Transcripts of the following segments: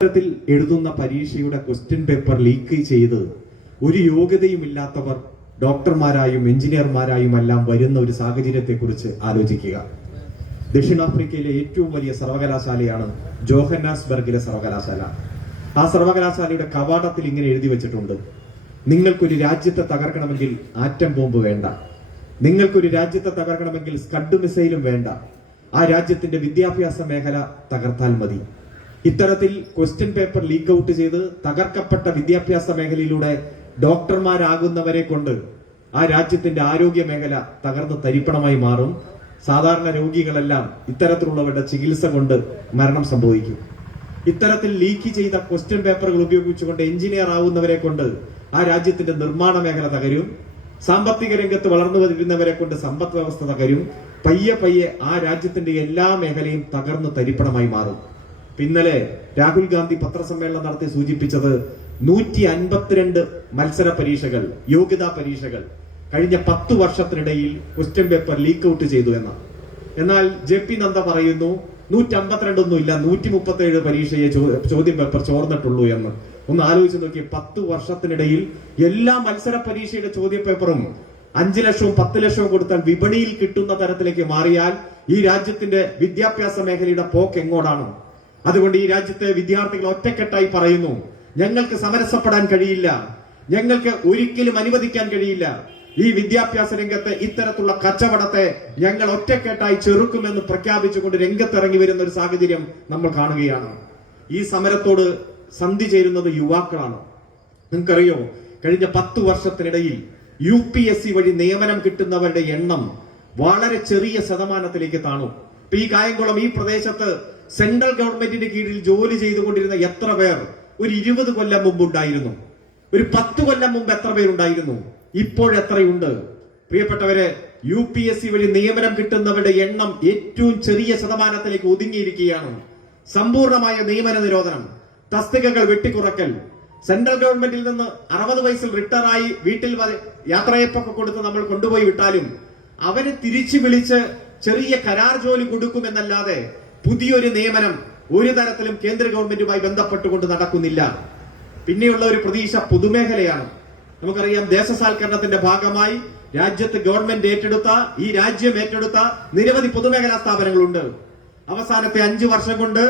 ത്തിൽ എഴുതുന്ന പരീക്ഷയുടെ ക്വസ്റ്റ്യൻ പേപ്പർ ലീക്ക് ചെയ്ത് ഒരു യോഗ്യതയുമില്ലാത്തവർ ഡോക്ടർമാരായും എഞ്ചിനീയർമാരായും എല്ലാം വരുന്ന ഒരു സാഹചര്യത്തെക്കുറിച്ച് ആലോചിക്കുക. ദക്ഷിണാഫ്രിക്കയിലെ ഏറ്റവും വലിയ സർവകലാശാലയാണ് ജോഹന്നാസ്ബർഗിലെ സർവകലാശാല. ആ സർവകലാശാലയുടെ കവാടത്തിൽ ഇങ്ങനെ എഴുതി വെച്ചിട്ടുണ്ട്: നിങ്ങൾക്കൊരു രാജ്യത്തെ തകർക്കണമെങ്കിൽ ആറ്റം ബോംബ് വേണ്ട, നിങ്ങൾക്കൊരു രാജ്യത്തെ തകർക്കണമെങ്കിൽ സ്കഡ് മിസൈലും വേണ്ട, ആ രാജ്യത്തിന്റെ വിദ്യാഭ്യാസ മേഖല തകർത്താൽ മതി. ഇത്തരത്തിൽ ക്വസ്റ്റ്യൻ പേപ്പർ ലീക്ക് ഔട്ട് ചെയ്ത് തകർക്കപ്പെട്ട വിദ്യാഭ്യാസ മേഖലയിലൂടെ ഡോക്ടർമാരാകുന്നവരെ കൊണ്ട് ആ രാജ്യത്തിന്റെ ആരോഗ്യ മേഖല തകർന്ന് തരിപ്പണമായി മാറും. സാധാരണ രോഗികളെല്ലാം ഇത്തരത്തിലുള്ളവരുടെ ചികിത്സ കൊണ്ട് മരണം സംഭവിക്കും. ഇത്തരത്തിൽ ലീക്ക് ചെയ്ത ക്വസ്റ്റ്യൻ പേപ്പറുകൾ ഉപയോഗിച്ചുകൊണ്ട് എഞ്ചിനീയർ ആവുന്നവരെ കൊണ്ട് ആ രാജ്യത്തിന്റെ നിർമ്മാണ മേഖല തകരും. സാമ്പത്തിക രംഗത്ത് വളർന്നു വരുന്നവരെ കൊണ്ട് സമ്പദ് വ്യവസ്ഥ തകരും. പയ്യെ പയ്യെ ആ രാജ്യത്തിന്റെ എല്ലാ മേഖലയും തകർന്ന് തരിപ്പണമായി മാറും. ഇന്നലെ രാഹുൽ ഗാന്ധി പത്രസമ്മേളനം നടത്തി സൂചിപ്പിച്ചത് 152 മത്സര പരീക്ഷകൾ, യോഗ്യതാ പരീക്ഷകൾ കഴിഞ്ഞ 10 വർഷത്തിനിടയിൽ ക്വസ്റ്റ്യൻ പേപ്പർ ലീക്ക് ഔട്ട് ചെയ്തു എന്നാണ്. എന്നാൽ JP നദ്ദ പറയുന്നു 152 ഒന്നുമില്ല, 137 പരീക്ഷയെ ചോദ്യം പേപ്പർ ചോർന്നിട്ടുള്ളൂ എന്ന്. ഒന്ന് ആലോചിച്ച് നോക്കി, 10 വർഷത്തിനിടയിൽ എല്ലാ മത്സര പരീക്ഷയുടെ ചോദ്യ പേപ്പറും 5 ലക്ഷവും 10 ലക്ഷവും കൊടുത്താൽ വിപണിയിൽ കിട്ടുന്ന തരത്തിലേക്ക് മാറിയാൽ ഈ രാജ്യത്തിന്റെ വിദ്യാഭ്യാസ മേഖലയുടെ പോക്ക് എങ്ങോട്ടാണ്? അതുകൊണ്ട് ഈ രാജ്യത്തെ വിദ്യാർത്ഥികൾ ഒറ്റക്കെട്ടായി പറയുന്നു: ഞങ്ങൾക്ക് സമരസപ്പെടാൻ കഴിയില്ല, ഞങ്ങൾക്ക് ഒരിക്കലും അനുവദിക്കാൻ കഴിയില്ല. ഈ വിദ്യാഭ്യാസ രംഗത്തെ ഇത്തരത്തിലുള്ള കച്ചവടത്തെ ഞങ്ങൾ ഒറ്റക്കെട്ടായി ചെറുക്കുമെന്ന് പ്രഖ്യാപിച്ചുകൊണ്ട് രംഗത്തിറങ്ങി വരുന്ന ഒരു സാഹചര്യം നമ്മൾ കാണുകയാണ്. ഈ സമരത്തോട് സന്ധി ചേരുന്നത് യുവാക്കളാണ്. നിങ്ങൾക്കറിയോ, കഴിഞ്ഞ 10 വർഷത്തിനിടയിൽ UPSC വഴി നിയമനം കിട്ടുന്നവരുടെ എണ്ണം വളരെ ചെറിയ ശതമാനത്തിലേക്ക് താണു. ഈ കായംകുളം, ഈ പ്രദേശത്ത് സെൻട്രൽ ഗവൺമെന്റിന്റെ കീഴിൽ ജോലി ചെയ്തുകൊണ്ടിരുന്ന എത്ര പേർ ഒരു 20 കൊല്ലം മുമ്പ് ഉണ്ടായിരുന്നു? ഒരു 10 കൊല്ലം മുമ്പ് എത്ര പേരുണ്ടായിരുന്നു? ഇപ്പോഴെത്രയുണ്ട്? പ്രിയപ്പെട്ടവരെ, UPSC വഴി നിയമനം കിട്ടുന്നവരുടെ എണ്ണം ഏറ്റവും ചെറിയ ശതമാനത്തിലേക്ക് ഒതുങ്ങിയിരിക്കുകയാണ്. സമ്പൂർണമായ നിയമന നിരോധനം, തസ്തികകൾ വെട്ടിക്കുറക്കൽ, സെൻട്രൽ ഗവൺമെന്റിൽ നിന്ന് 60 വയസ്സിൽ റിട്ടയറായി വീട്ടിൽ യാത്രയപ്പൊക്കെ കൊടുത്ത് നമ്മൾ കൊണ്ടുപോയി വിട്ടാലും അവരെ തിരിച്ചു വിളിച്ച് ചെറിയ കരാർ ജോലി കൊടുക്കുമെന്നല്ലാതെ പുതിയൊരു നിയമനം ഒരു തരത്തിലും കേന്ദ്ര ഗവൺമെന്റുമായി ബന്ധപ്പെട്ടുകൊണ്ട് നടക്കുന്നില്ല. പിന്നെയുള്ള ഒരു പ്രതീക്ഷ പൊതുമേഖലയാണ്. നമുക്കറിയാം, ദേശസാൽക്കരണത്തിന്റെ ഭാഗമായി രാജ്യത്ത് ഗവൺമെന്റ് ഏറ്റെടുത്ത, ഈ രാജ്യം ഏറ്റെടുത്ത നിരവധി പൊതുമേഖലാ സ്ഥാപനങ്ങളുണ്ട്. അവസാനത്തെ 5 വർഷം കൊണ്ട്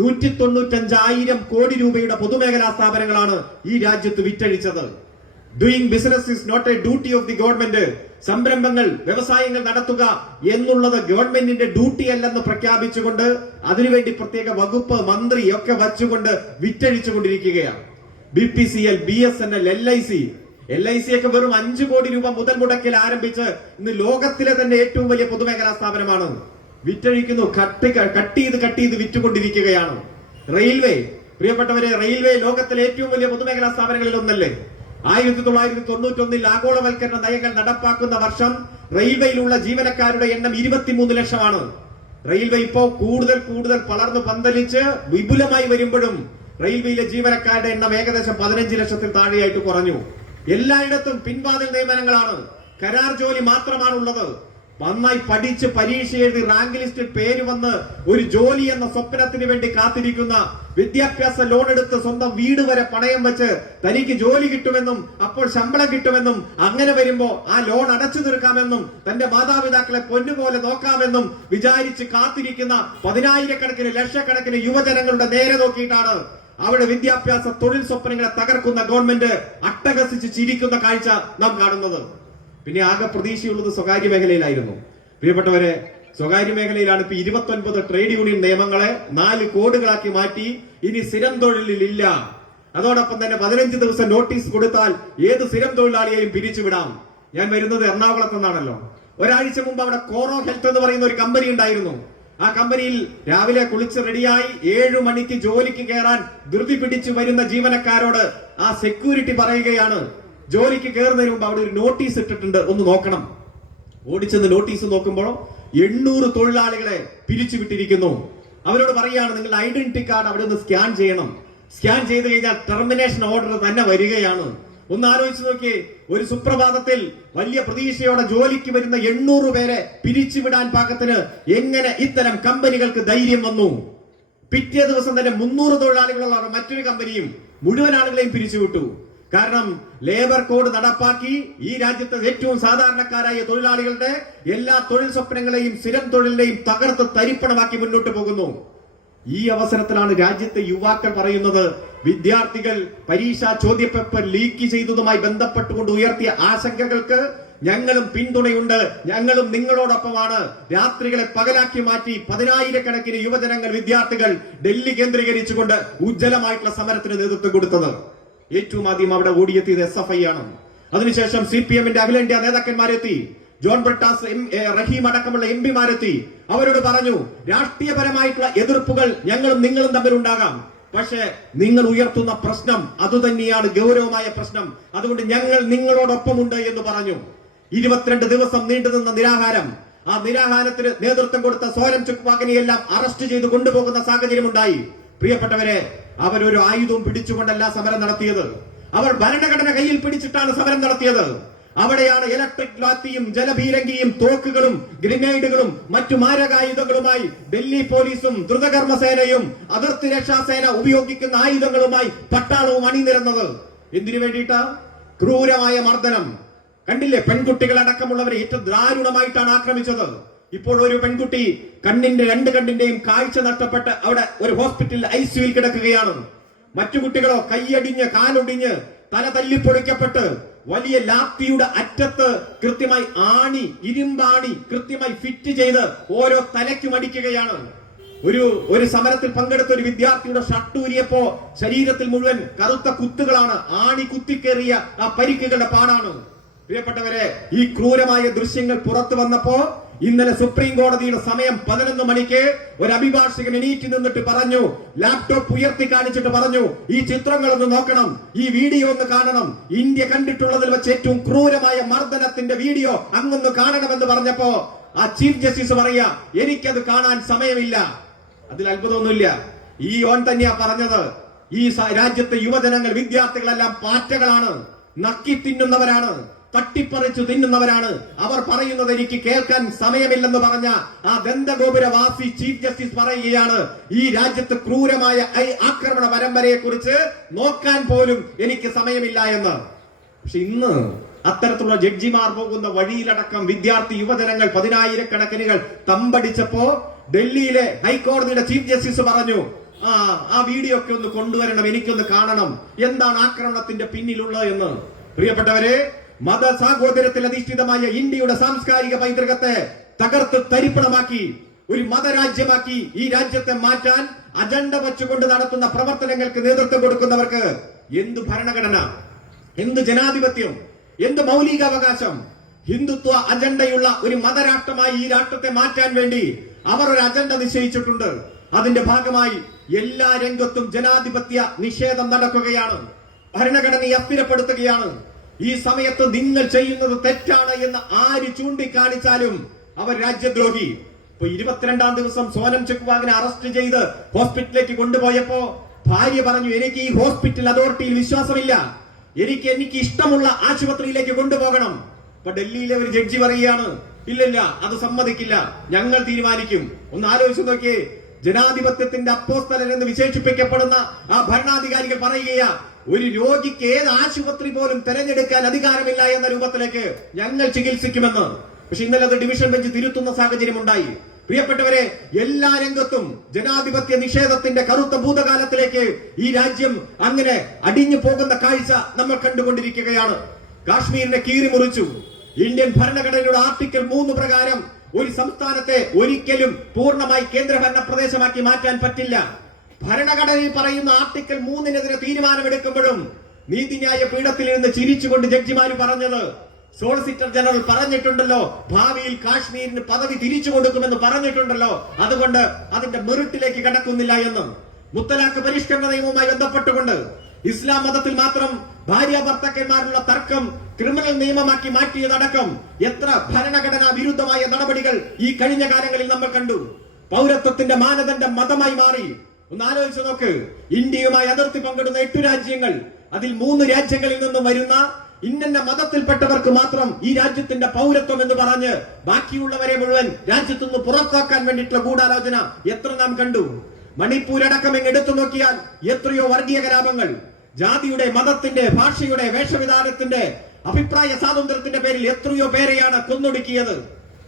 195,000 കോടി രൂപയുടെ പൊതുമേഖലാ സ്ഥാപനങ്ങളാണ് ഈ രാജ്യത്ത് വിറ്റഴിച്ചത്. Doing business is not a duty of the government. സംരംഭങ്ങൾ, വ്യവസായങ്ങൾ നടത്തുക എന്നുള്ളത് ഗവൺമെന്റിന്റെ ഡ്യൂട്ടി അല്ലെന്ന് പ്രഖ്യാപിച്ചുകൊണ്ട് അതിനുവേണ്ടി പ്രത്യേക വകുപ്പ്, മന്ത്രി ഒക്കെ വച്ചുകൊണ്ട് വിറ്റഴിച്ചുകൊണ്ടിരിക്കുകയാണ്. BPCL, BSNL, LIC ഒക്കെ വെറും 5 കോടി രൂപ മുതൽ മുടക്കിൽ ആരംഭിച്ച് ഇന്ന് ലോകത്തിലെ തന്നെ ഏറ്റവും വലിയ പൊതുമേഖലാ സ്ഥാപനമാണ്. വിറ്റഴിക്കുന്നു, കട്ട് ചെയ്ത് വിറ്റുകൊണ്ടിരിക്കുകയാണ്. റെയിൽവേ, പ്രിയപ്പെട്ടവരെ, റെയിൽവേ ലോകത്തിലെ ഏറ്റവും വലിയ പൊതുമേഖലാ സ്ഥാപനങ്ങളിൽ ഒന്നല്ലേ? 1991 ആഗോളവൽക്കരണ നയങ്ങൾ നടപ്പാക്കുന്ന വർഷം റെയിൽവേയിലുള്ള ജീവനക്കാരുടെ എണ്ണം 23 ലക്ഷമാണ്. റെയിൽവേ ഇപ്പോ കൂടുതൽ വളർന്നു പന്തലിച്ച് വിപുലമായി വരുമ്പോഴും റെയിൽവേയിലെ ജീവനക്കാരുടെ എണ്ണം ഏകദേശം 15 ലക്ഷത്തിൽ താഴെയായിട്ട് കുറഞ്ഞു. എല്ലായിടത്തും പിൻവാതിൽ നിയമനങ്ങളാണ്, കരാർ ജോലി മാത്രമാണുള്ളത്. നന്നായി പഠിച്ച് പരീക്ഷ എഴുതി റാങ്ക് ലിസ്റ്റിൽ പേര് വന്ന് ഒരു ജോലി എന്ന സ്വപ്നത്തിന് വേണ്ടി കാത്തിരിക്കുന്ന, വിദ്യാഭ്യാസ ലോൺ എടുത്ത് സ്വന്തം വീട് വരെ പണയം വെച്ച് തനിക്ക് ജോലി കിട്ടുമെന്നും അപ്പോൾ ശമ്പളം കിട്ടുമെന്നും അങ്ങനെ വരുമ്പോ ആ ലോൺ അടച്ചു തീർക്കാമെന്നും തന്റെ മാതാപിതാക്കളെ പൊന്നുപോലെ നോക്കാമെന്നും വിചാരിച്ച് കാത്തിരിക്കുന്ന 10,000-കണക്കിന് ലക്ഷക്കണക്കിന് യുവജനങ്ങളുടെ നേരെ നോക്കിയിട്ടാണ് അവിടെ വിദ്യാഭ്യാസ തൊഴിൽ സ്വപ്നങ്ങളെ തകർക്കുന്ന ഗവൺമെന്റ് അട്ടഹസിച്ച് ചിരിക്കുന്ന കാഴ്ച നാം കാണുന്നത്. പിന്നെ ആകെ പ്രതീക്ഷയുള്ളത് സ്വകാര്യ മേഖലയിലായിരുന്നു. പ്രിയപ്പെട്ടവരെ, സ്വകാര്യ മേഖലയിലാണ് ഇപ്പൊ 29 ട്രേഡ് യൂണിയൻ നിയമങ്ങളെ 4 കോഡുകളാക്കി മാറ്റി. ഇനി സ്ഥിരം തൊഴിലില്ല. അതോടൊപ്പം തന്നെ 15 ദിവസം നോട്ടീസ് കൊടുത്താൽ ഏത് സ്ഥിരം തൊഴിലാളിയെയും പിരിച്ചുവിടാം. ഞാൻ വരുന്നത് എറണാകുളത്ത് നിന്നാണല്ലോ. ഒരാഴ്ച മുമ്പ് അവിടെ കോറോ ഹെൽത്ത് എന്ന് പറയുന്ന ഒരു കമ്പനി ഉണ്ടായിരുന്നു. ആ കമ്പനിയിൽ രാവിലെ കുളിച്ച് റെഡിയായി 7 മണിക്ക് ജോലിക്ക് കയറാൻ ധൃതി പിടിച്ചു വരുന്ന ജീവനക്കാരോട് ആ സെക്യൂരിറ്റി പറയുകയാണ്, ജോലിക്ക് കയറുന്നതിന് മുമ്പ് അവിടെ ഒരു നോട്ടീസ് ഇട്ടിട്ടുണ്ട്, ഒന്ന് നോക്കണം. ഓടിച്ചെന്ന് നോട്ടീസ് നോക്കുമ്പോൾ 800 തൊഴിലാളികളെ പിരിച്ചുവിട്ടിരിക്കുന്നു. അവരോട് പറയാണ്, നിങ്ങളുടെ ഐഡന്റിറ്റി കാർഡ് അവിടെ നിന്ന് സ്കാൻ ചെയ്യണം. സ്കാൻ ചെയ്ത് കഴിഞ്ഞാൽ ടെർമിനേഷൻ ഓർഡർ തന്നെ വരികയാണ്. ഒന്ന് ആലോചിച്ച് നോക്കിയേ, ഒരു സുപ്രഭാതത്തിൽ വലിയ പ്രതീക്ഷയോടെ ജോലിക്ക് വരുന്ന 800 പേരെ പിരിച്ചുവിടാൻ പാകത്തിന് എങ്ങനെ ഇത്തരം കമ്പനികൾക്ക് ധൈര്യം വന്നു? പിറ്റേ ദിവസം തന്നെ 300 തൊഴിലാളികളുള്ള മറ്റൊരു കമ്പനിയും മുഴുവൻ ആളുകളെയും പിരിച്ചുവിട്ടു. കാരണം ലേബർ കോഡ് നടപ്പാക്കി ഈ രാജ്യത്തെ ഏറ്റവും സാധാരണക്കാരായ തൊഴിലാളികളുടെ എല്ലാ തൊഴിൽ സ്വപ്നങ്ങളെയും സ്ഥിരം തൊഴിലിനെയും തകർത്ത് തരിപ്പണമാക്കി മുന്നോട്ട് പോകുന്നു. ഈ അവസരത്തിലാണ് രാജ്യത്തെ യുവാക്കൾ പറയുന്നത്, വിദ്യാർത്ഥികൾ പരീക്ഷാ ചോദ്യപേപ്പർ ലീക്ക് ചെയ്തതുമായി ബന്ധപ്പെട്ടുകൊണ്ട് ഉയർത്തിയ ആശങ്കകൾക്ക് ഞങ്ങളും പിന്തുണയുണ്ട്, ഞങ്ങളും നിങ്ങളോടൊപ്പമാണ്. രാത്രികളെ പകലാക്കി മാറ്റി 10,000-കണക്കിന് യുവജനങ്ങൾ, വിദ്യാർത്ഥികൾ ഡൽഹി കേന്ദ്രീകരിച്ചുകൊണ്ട് ഉജ്ജ്വലമായിട്ടുള്ള സമരത്തിന് നേതൃത്വം കൊടുത്തത്. ഏറ്റവും ആദ്യം അവിടെ ഓടിയെത്തിയത് SFI ആണ്. അതിനുശേഷം CPM-ന്റെ അഖിലേന്ത്യാ നേതാക്കന്മാരെത്തി, ജോൺ ബ്രിട്ടാസ്, റഹീം അടക്കമുള്ള MP-മാരെത്തി. അവരോട് പറഞ്ഞു, രാഷ്ട്രീയപരമായിട്ടുള്ള എതിർപ്പുകൾ ഞങ്ങളും നിങ്ങളും തമ്മിലുണ്ടാകാം, പക്ഷേ നിങ്ങൾ ഉയർത്തുന്ന പ്രശ്നം അതുതന്നെയാണ് ഗൗരവമായ പ്രശ്നം, അതുകൊണ്ട് ഞങ്ങൾ നിങ്ങളോടൊപ്പമുണ്ട് എന്ന് പറഞ്ഞു. 22 ദിവസം നീണ്ടുനിന്ന നിരാഹാരം, ആ നിരാഹാരത്തിന് നേതൃത്വം കൊടുത്ത സോനം ചുക്വാക്കിനെയെല്ലാം അറസ്റ്റ് ചെയ്ത് കൊണ്ടുപോകുന്ന സാഹചര്യമുണ്ടായി. പ്രിയപ്പെട്ടവരെ, അവരൊരു ആയുധവും പിടിച്ചുകൊണ്ടല്ല സമരം നടത്തിയത്, അവർ ഭരണഘടന കയ്യിൽ പിടിച്ചിട്ടാണ് സമരം നടത്തിയത്. അവിടെയാണ് ഇലക്ട്രിക് ലാത്തിയും ജലപീരങ്കിയും തോക്കുകളും ഗ്രനേഡുകളും മറ്റു മാരകായുധങ്ങളുമായി ഡൽഹി പോലീസും ദ്രുതകർമ്മസേനയും അതിർത്തി രക്ഷാസേന ഉപയോഗിക്കുന്ന ആയുധങ്ങളുമായി പട്ടാളവും അണിനിരന്നത്. എന്തിനു വേണ്ടിയിട്ടാ? ക്രൂരമായ മർദ്ദനം കണ്ടില്ലേ? പെൺകുട്ടികളടക്കമുള്ളവരെ ഏറ്റവും ദാരുണമായിട്ടാണ് ആക്രമിച്ചത്. ഇപ്പോൾ ഒരു പെൺകുട്ടി രണ്ട് കണ്ണിന്റെയും കാഴ്ച നഷ്ടപ്പെട്ട് അവിടെ ഒരു ഹോസ്പിറ്റലിൽ ICU-ൽ കിടക്കുകയാണ്. മറ്റു കുട്ടികളോ കൈയടിഞ്ഞ് കാലൊടിഞ്ഞ് തല തല്ലിപ്പൊളിക്കപ്പെട്ട് വലിയ ലാത്തിയുടെ അറ്റത്ത് കൃത്യമായി ഇരുമ്പാണി കൃത്യമായി ഫിറ്റ് ചെയ്ത് ഓരോ തലയ്ക്കും അടിക്കുകയാണ്. ഒരു സമരത്തിൽ പങ്കെടുത്ത ഒരു വിദ്യാർത്ഥിയുടെ ഷർട്ട് ഊരിയപ്പോ ശരീരത്തിൽ മുഴുവൻ കറുത്ത കുത്തുകളാണ്, ആണി കുത്തിക്കേറിയ ആ പരിക്കുകളുടെ പാടാണ്. പ്രിയപ്പെട്ടവരെ, ഈ ക്രൂരമായ ദൃശ്യങ്ങൾ പുറത്തു വന്നപ്പോ ഇന്നലെ സുപ്രീം കോടതിയുടെ സമയം 11 മണിക്ക് ഒരു അഭിഭാഷകൻ എണീറ്റ് നിന്നിട്ട് പറഞ്ഞു, ലാപ്ടോപ്പ് ഉയർത്തി കാണിച്ചിട്ട് പറഞ്ഞു, ഈ ചിത്രങ്ങളൊന്ന് നോക്കണം, ഈ വീഡിയോ ഒന്ന് കാണണം, ഇന്ത്യ കണ്ടിട്ടുള്ളതിൽ വെച്ച് ഏറ്റവും ക്രൂരമായ മർദ്ദനത്തിന്റെ വീഡിയോ അങ്ങൊന്ന് കാണണമെന്ന് പറഞ്ഞപ്പോ ആ ചീഫ് ജസ്റ്റിസ് പറയാ, എനിക്കത് കാണാൻ സമയമില്ല. അതിൽ അത്ഭുതമൊന്നുമില്ല. ഈ ഓൻ തന്നെയാ പറഞ്ഞത്, ഈ രാജ്യത്തെ യുവജനങ്ങൾ, വിദ്യാർത്ഥികളെല്ലാം പാറ്റകളാണ്, നക്കി തിന്നുന്നവരാണ്, തട്ടിപ്പറിച്ചു തിന്നുന്നവരാണ്. അവർ പറയുന്നത് എനിക്ക് കേൾക്കാൻ സമയമില്ലെന്ന് പറഞ്ഞ ആ ദന്തഗോപുരവാസി ചീഫ് ജസ്റ്റിസ് പറയുകയാണ്, ഈ രാജ്യത്ത് ക്രൂരമായ ആക്രമണ പരമ്പരയെ കുറിച്ച് നോക്കാൻ പോലും എനിക്ക് സമയമില്ല എന്ന്. പക്ഷെ ഇന്ന് അത്തരത്തിലുള്ള ജഡ്ജിമാർ പോകുന്ന വഴിയിലടക്കം വിദ്യാർത്ഥി യുവജനങ്ങൾ 10,000-കണക്കിന് തമ്പടിച്ചപ്പോ ഡൽഹിയിലെ ഹൈക്കോടതിയുടെ ചീഫ് ജസ്റ്റിസ് പറഞ്ഞു, ആ വീഡിയോ ഒക്കെ ഒന്ന് കൊണ്ടുവരണം, എനിക്കൊന്ന് കാണണം, എന്താണ് ആക്രമണത്തിന്റെ പിന്നിലുള്ളത് എന്ന്. പ്രിയപ്പെട്ടവരെ, മത സാഹോദര്യത്തിൽ അധിഷ്ഠിതമായ ഇന്ത്യയുടെ സാംസ്കാരിക പൈതൃകത്തെ തകർത്ത് തരിപ്പണമാക്കി ഒരു മതരാജ്യമാക്കി ഈ രാജ്യത്തെ മാറ്റാൻ അജണ്ട വെച്ചുകൊണ്ട് നടത്തുന്ന പ്രവർത്തനങ്ങൾക്ക് നേതൃത്വം കൊടുക്കുന്നവർക്ക് എന്ത് ഭരണഘടന, എന്ത് ജനാധിപത്യം, എന്ത് മൗലികാവകാശം? ഹിന്ദുത്വ അജണ്ടയുള്ള ഒരു മതരാഷ്ട്രമായി ഈ രാഷ്ട്രത്തെ മാറ്റാൻ വേണ്ടി അവർ ഒരു അജണ്ട നിശ്ചയിച്ചിട്ടുണ്ട്. അതിന്റെ ഭാഗമായി എല്ലാ രംഗത്തും ജനാധിപത്യ നിഷേധം നടക്കുകയാണ്, ഭരണഘടനയെ അസ്ഥിരപ്പെടുത്തുകയാണ്. ഈ സമയത്ത് നിങ്ങൾ ചെയ്യുന്നത് തെറ്റാണ് എന്ന് ആര് ചൂണ്ടിക്കാണിച്ചാലും അവർ രാജ്യദ്രോഹി. ഇപ്പൊ 22-ാം ദിവസം സോനം ചുക്വാക്കിനെ അറസ്റ്റ് ചെയ്ത് ഹോസ്പിറ്റലിലേക്ക് കൊണ്ടുപോയപ്പോ ഭാര്യ പറഞ്ഞു, എനിക്ക് ഈ ഹോസ്പിറ്റൽ അതോറിറ്റിയിൽ വിശ്വാസമില്ല, എനിക്ക് ഇഷ്ടമുള്ള ആശുപത്രിയിലേക്ക് കൊണ്ടുപോകണം. അപ്പൊ ഡൽഹിയിലെ ഒരു ജഡ്ജി പറയുകയാണ്, ഇല്ലില്ല, അത് സമ്മതിക്കില്ല, ഞങ്ങൾ തീരുമാനിക്കും. ഒന്ന് ആലോചിച്ച് നോക്കിയേ, ജനാധിപത്യത്തിന്റെ അപ്പോസ്തലൻ എന്ന് വിശേഷിപ്പിക്കപ്പെടുന്ന ആ ഭരണാധികാരികൾ പറയുകയാ, ഒരു രോഗിക്ക് ഏത് ആശുപത്രി പോലും തെരഞ്ഞെടുക്കാൻ അധികാരമില്ല എന്ന രൂപത്തിലേക്ക് ഞങ്ങൾ ചികിത്സിക്കുമെന്ന്. പക്ഷെ ഇന്നലെ അത് ഡിവിഷൻ ബെഞ്ച് തിരുത്തുന്ന സാഹചര്യം ഉണ്ടായി. പ്രിയപ്പെട്ടവരെ, എല്ലാ രംഗത്തും ജനാധിപത്യ നിഷേധത്തിന്റെ കറുത്ത ഭൂതകാലത്തിലേക്ക് ഈ രാജ്യം അങ്ങനെ അടിഞ്ഞു പോകുന്ന കാഴ്ച നമ്മൾ കണ്ടുകൊണ്ടിരിക്കുകയാണ്. കാശ്മീരിനെ കീറിമുറിച്ചു. ഇന്ത്യൻ ഭരണഘടനയുടെ ആർട്ടിക്കിൾ 3 പ്രകാരം ഒരു സംസ്ഥാനത്തെ ഒരിക്കലും പൂർണ്ണമായി കേന്ദ്രഭരണ പ്രദേശമാക്കി മാറ്റാൻ പറ്റില്ല. ഭരണഘടനയിൽ പറയുന്ന ആർട്ടിക്കിൾ 3-നെതിരെ തീരുമാനമെടുക്കുമ്പോഴും നീതിന്യായ പീഠത്തിൽ ഇരുന്ന് ചിരിച്ചുകൊണ്ട് ജഡ്ജിമാര് പറഞ്ഞത്, സോളിസിറ്റർ ജനറൽ പറഞ്ഞിട്ടുണ്ടല്ലോ, ഭാവിയിൽ കാശ്മീരിന് പദവി തിരിച്ചു കൊടുക്കുമെന്ന് പറഞ്ഞിട്ടുണ്ടല്ലോ, അതുകൊണ്ട് അതിന്റെ മെറിറ്റിലേക്ക് കടക്കുന്നില്ല എന്ന്. മുത്തലാഖ് പരിഷ്കരണ നിയമവുമായി ബന്ധപ്പെട്ടുകൊണ്ട് ഇസ്ലാം മതത്തിൽ മാത്രം ഭാര്യ ഭർത്താക്കന്മാരുള്ള തർക്കം ക്രിമിനൽ നിയമമാക്കി മാറ്റിയതടക്കം എത്ര ഭരണഘടനാ വിരുദ്ധമായ നടപടികൾ ഈ കഴിഞ്ഞ കാലങ്ങളിൽ നമ്മൾ കണ്ടു. പൗരത്വത്തിന്റെ മാനദണ്ഡം മതമായി മാറി. ഒന്ന് ആലോചിച്ച് നോക്ക്, ഇന്ത്യയുമായി അതിർത്തി പങ്കിടുന്ന 8 രാജ്യങ്ങൾ, അതിൽ 3 രാജ്യങ്ങളിൽ നിന്നും വരുന്ന ഇന്ന മതത്തിൽപ്പെട്ടവർക്ക് മാത്രം ഈ രാജ്യത്തിന്റെ പൗരത്വം എന്ന് പറഞ്ഞ് ബാക്കിയുള്ളവരെ മുഴുവൻ രാജ്യത്തുനിന്ന് പുറത്താക്കാൻ വേണ്ടിയിട്ടുള്ള ഗൂഢാലോചന എത്ര നാം കണ്ടു. മണിപ്പൂർ അടക്കം എടുത്തു നോക്കിയാൽ എത്രയോ വർഗീയ കലാപങ്ങൾ, ജാതിയുടെ, മതത്തിന്റെ, ഭാഷയുടെ, വേഷവിധാനത്തിന്റെ, അഭിപ്രായ സ്വാതന്ത്ര്യത്തിന്റെ പേരിൽ എത്രയോ പേരെയാണ് കൊന്നൊടുക്കിയത്.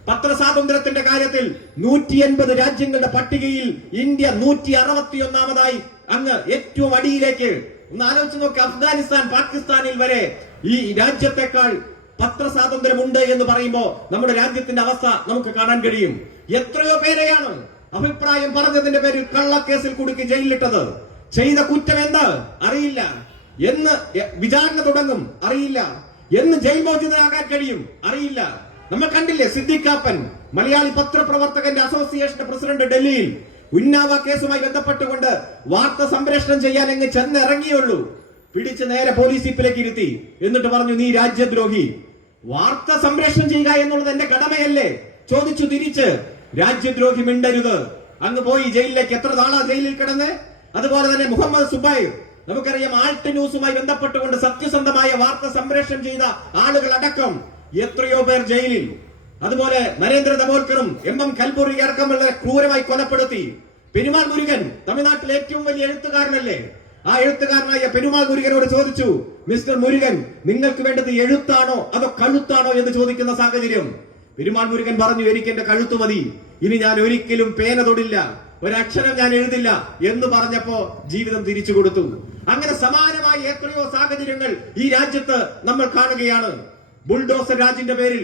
പത്രസ്വാതന്ത്ര്യത്തിന്റെ കാര്യത്തിൽ 180 രാജ്യങ്ങളുടെ പട്ടികയിൽ ഇന്ത്യ 161ാമതായി അങ്ങ് ഏറ്റവും അടിയിലേക്ക്. ഒന്ന് ആലോചിച്ച് നോക്ക്, അഫ്ഗാനിസ്ഥാൻ, പാകിസ്ഥാനിൽ വരെ ഈ രാജ്യത്തെക്കാൾ പത്രസ്വാതന്ത്ര്യമുണ്ട് എന്ന് പറയുമ്പോൾ നമ്മുടെ രാജ്യത്തിന്റെ അവസ്ഥ നമുക്ക് കാണാൻ കഴിയും. എത്രയോ പേരെയാണ് അഭിപ്രായം പറഞ്ഞതിന്റെ പേരിൽ കള്ളക്കേസിൽ കുടുക്കി ജയിലിലിട്ടത്. ചെയ്ത കുറ്റം എന്താ അറിയില്ല, എന്ന് വിചാരണ തുടങ്ങും അറിയില്ല, എന്ന് ജയിൽ മോചിതനാകാൻ കഴിയും അറിയില്ല. നമ്മൾ കണ്ടില്ലേ സിദ്ദിഖാപ്പൻ, മലയാളി പത്രപ്രവർത്തകന്റെ അസോസിയേഷന്റെ പ്രസിഡന്റ്, ഡൽഹിയിൽ ഉന്നാവ കേസുമായി ബന്ധപ്പെട്ടുകൊണ്ട് വാർത്ത സംപ്രേഷണം ചെയ്യാൻ അങ്ങ് ചെന്നിറങ്ങിയുള്ളൂ, പിടിച്ച് നേരെ പോലീസ് ജീപ്പിലേക്ക് ഇരുത്തി. എന്നിട്ട് പറഞ്ഞു, നീ രാജ്യദ്രോഹി. വാർത്ത സംപ്രേഷണം ചെയ്യുക എന്നുള്ളത് എന്റെ കടമയല്ലേ? ചോദിച്ചു തിരിച്ച്, രാജ്യദ്രോഹി മിണ്ടരുത്. അങ്ങ് പോയി ജയിലിലേക്ക്. എത്ര നാളാ ജയിലിൽ കിടന്ന്? അതുപോലെ തന്നെ മുഹമ്മദ് സുബൈർ, നമുക്കറിയാം, ആൾട്ട് ന്യൂസുമായി ബന്ധപ്പെട്ടുകൊണ്ട് സത്യസന്ധമായ വാർത്ത സംപ്രേഷണം ചെയ്ത ആളുകൾ അടക്കം എത്രയോ പേർ ജയിലിൽ. അതുപോലെ നരേന്ദ്ര ദമോൽക്കറും MM കൽബുറി അടക്കമുള്ള ക്രൂരമായി കൊലപ്പെടുത്തി. പെരുമാൾ മുരുകൻ, തമിഴ്നാട്ടിലെ ഏറ്റവും വലിയ എഴുത്തുകാരനല്ലേ? ആ എഴുത്തുകാരനായ പെരുമാൾ മുരുകനോട് ചോദിച്ചു, മിസ്റ്റർ മുരുകൻ, നിങ്ങൾക്ക് വേണ്ടത് എഴുത്താണോ അതോ കഴുത്താണോ എന്ന് ചോദിക്കുന്ന സാഹചര്യം. പെരുമാൾ മുരുകൻ പറഞ്ഞു, എനിക്ക് എന്റെ കഴുത്ത് മതി, ഇനി ഞാൻ ഒരിക്കലും പേന തൊടില്ല, ഒരക്ഷരം ഞാൻ എഴുതില്ല എന്ന് പറഞ്ഞപ്പോ ജീവിതം തിരിച്ചു കൊടുത്തു. അങ്ങനെ സമാനമായ എത്രയോ സാഹചര്യങ്ങൾ ഈ രാജ്യത്ത് നമ്മൾ കാണുകയാണ്. ബുൾഡോസർ രാജിന്റെ പേരിൽ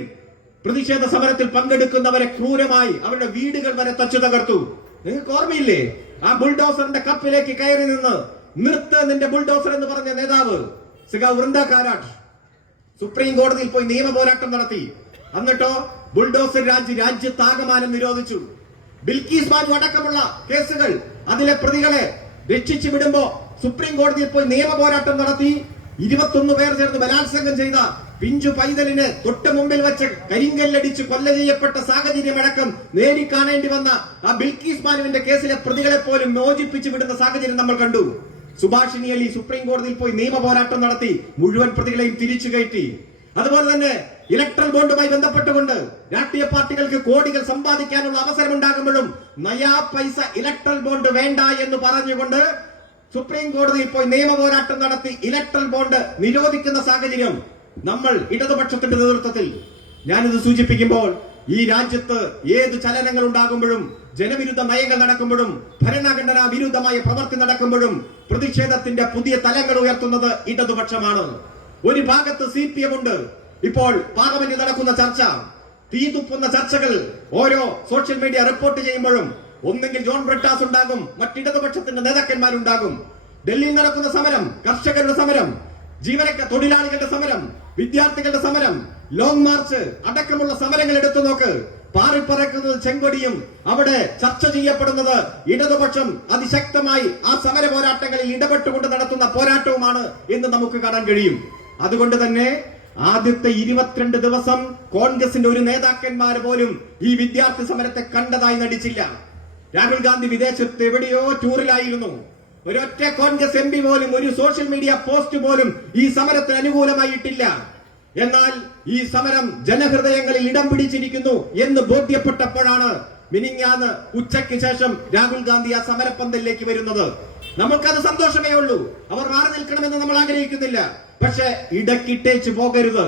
പ്രതിഷേധ സമരത്തിൽ പങ്കെടുക്കുന്നവരെ ക്രൂരമായി അവരുടെ വീടുകൾ വരെ തച്ചു തകർത്തു. നിങ്ങൾക്ക് ഓർമ്മയില്ലേ? ആ ബുൾഡോസറിന്റെ കപ്പിലേക്ക് കയറി നിന്ന് നിർത്ത് നിന്റെ ബുൾഡോസർ എന്ന് പറഞ്ഞ നേതാവ് സഖാവ് വൃന്ദ കാരാട്ട് സുപ്രീം കോടതിയിൽ പോയി നിയമ പോരാട്ടം നടത്തി. എന്നിട്ടോ ബുൾഡോസർ രാജ്യത്താകമാനം നിരോധിച്ചു. ബിൽക്കീസ് ബാനു അടക്കമുള്ള കേസുകൾ, അതിലെ പ്രതികളെ രക്ഷിച്ചു വിടുമ്പോ സുപ്രീം കോടതിയിൽ പോയി നിയമ പോരാട്ടം നടത്തി. 21 പേർ ചേർന്ന് ബലാത്സംഗം ചെയ്ത പിഞ്ചു പൈതലിന് തൊട്ട് മുമ്പിൽ വെച്ച് കരിങ്കല്ലടിച്ച് കൊല്ല ചെയ്യപ്പെട്ട സാഹചര്യമടക്കം നേരിക്കാണേണ്ടി വന്ന ആ ബിൽക്കീസ് ബാനുവിന്റെ കേസിലെ പ്രതികളെ പോലും മോചിപ്പിച്ചു വിടുന്ന സാഹചര്യം നമ്മൾ കണ്ടു. സുഭാഷിണി അലി സുപ്രീം കോടതിയിൽ പോയി നിയമ പോരാട്ടം നടത്തി, മുഴുവൻ പ്രതികളെയും തിരിച്ചു കയറ്റി. അതുപോലെ തന്നെ ഇലക്ട്രൽ ബോണ്ടുമായി ബന്ധപ്പെട്ടുകൊണ്ട് രാഷ്ട്രീയ പാർട്ടികൾക്ക് കോടികൾ സമ്പാദിക്കാനുള്ള അവസരം ഉണ്ടാകുമ്പോഴും നയാ പൈസ ഇലക്ട്രൽ ബോണ്ട് വേണ്ട എന്ന് പറഞ്ഞുകൊണ്ട് സുപ്രീം കോടതിയിൽ പോയി നിയമ പോരാട്ടം നടത്തി ഇലക്ട്രൽ ബോണ്ട് നിരോധിക്കുന്ന സാഹചര്യം നമ്മൾ ഇടതുപക്ഷത്തിന്റെ നേതൃത്വത്തിൽ. ഞാനിത് സൂചിപ്പിക്കുമ്പോൾ ഈ രാജ്യത്ത് ഏത് ചലനങ്ങൾ ഉണ്ടാകുമ്പോഴും, ജനവിരുദ്ധ നയങ്ങൾ നടക്കുമ്പോഴും, ഭരണഘടനാ വിരുദ്ധമായ പ്രവൃത്തി നടക്കുമ്പോഴും പ്രതിഷേധത്തിന്റെ പുതിയ തലങ്ങൾ ഉയർത്തുന്നത് ഇടതുപക്ഷമാണ്. ഒരു ഭാഗത്ത് CPM ഉണ്ട്. ഇപ്പോൾ പാർലമെന്റിൽ നടക്കുന്ന ചർച്ച, തീതുപ്പുന്ന ചർച്ചകൾ ഓരോ സോഷ്യൽ മീഡിയ റിപ്പോർട്ട് ചെയ്യുമ്പോഴും ഒന്നെങ്കിൽ ജോൺ ബ്രിട്ടാസ് ഉണ്ടാകും, മറ്റിടതുപക്ഷത്തിന്റെ നേതാക്കന്മാരുണ്ടാകും. ഡൽഹിയിൽ നടക്കുന്ന സമരം, കർഷകരുടെ സമരം, തൊഴിലാളികളുടെ സമരം, വിദ്യാർത്ഥികളുടെ സമരം, ലോങ് മാർച്ച് അടക്കമുള്ള സമരങ്ങൾ എടുത്തു നോക്ക്. പാറിപ്പറക്കുന്നത് ചെങ്കൊടിയും അവിടെ ചർച്ച ചെയ്യപ്പെടുന്നത് ഇടതുപക്ഷം അതിശക്തമായി ആ സമര പോരാട്ടങ്ങളിൽ ഇടപെട്ടുകൊണ്ട് നടത്തുന്ന പോരാട്ടവുമാണ് എന്ന് നമുക്ക് കാണാൻ കഴിയും. അതുകൊണ്ട് തന്നെ ആദ്യത്തെ 22 ദിവസം കോൺഗ്രസിന്റെ ഒരു നേതാക്കന്മാർ പോലും ഈ വിദ്യാർത്ഥി സമരത്തെ കണ്ടതായി നടിച്ചില്ല. രാഹുൽ ഗാന്ധി വിദേശത്ത് എവിടെയോ ടൂറിലായിരുന്നു. ഒരൊറ്റ കോൺഗ്രസ് MP പോലും ഒരു സോഷ്യൽ മീഡിയ പോസ്റ്റ് പോലും ഈ സമരത്തിന് അനുകൂലമായിട്ടില്ല. എന്നാൽ ഈ സമരം ജനഹൃദയങ്ങളിൽ ഇടം പിടിച്ചിരിക്കുന്നു എന്ന് ബോധ്യപ്പെട്ടപ്പോഴാണ് മിനിങ്ങാന്ന് ഉച്ചയ്ക്ക് ശേഷം രാഹുൽ ഗാന്ധി ആ സമരപ്പന്തലിലേക്ക് വരുന്നത്. നമ്മൾക്കത് സന്തോഷമേ ഉള്ളൂ. അവർ മാറി നിൽക്കണമെന്ന് നമ്മൾ ആഗ്രഹിക്കുന്നില്ല. പക്ഷെ ഇടക്കിട്ടേച്ചു പോകരുത്.